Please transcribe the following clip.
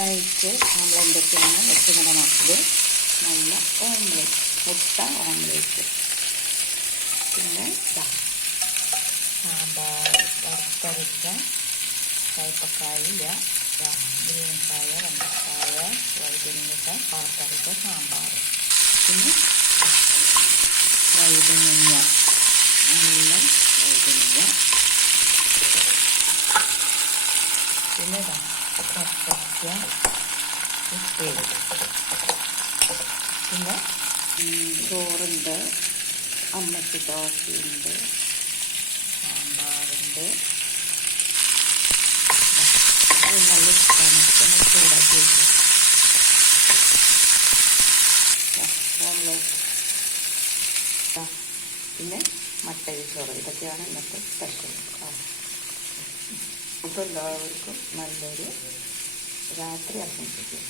Night നമ്മൾ എന്തൊക്കെയാണ് വെച്ചിങ്ങനെ നോക്കിയത് നല്ല ഓംലേറ്റ്, മുട്ട ഓംലേറ്റ്, പിന്നെ സാമ്പാർ വറുത്തരച്ച കയ്പക്കായില്ല, ഗ്രീൻകായ, വെണ്ടക്കായ, വഴുതനങ്ങ വറുത്തരച്ച സാമ്പാർ, പിന്നെ വഴുതനങ്ങ, നല്ല വഴുതനങ്ങ, പിന്നെ കപ്പയ്ക്ക ഉപ്പേരി, പിന്നെ ചോറുണ്ട്, അമ്മയ്ക്ക് ദോശയുണ്ട്, സാമ്പാറുണ്ട്. നല്ല ഇഷ്ടമാണ്, പിന്നെ ചൂടാക്കി വെച്ചു ഓംലേറ്റ്, പിന്നെ മട്ടരി ചോറ്. ഇതൊക്കെയാണ് ഇന്നത്തെ സ്പെഷ്യൽ. അപ്പോൾ എല്ലാവർക്കും നല്ലൊരു രാത്രി ആശംസിക്കും.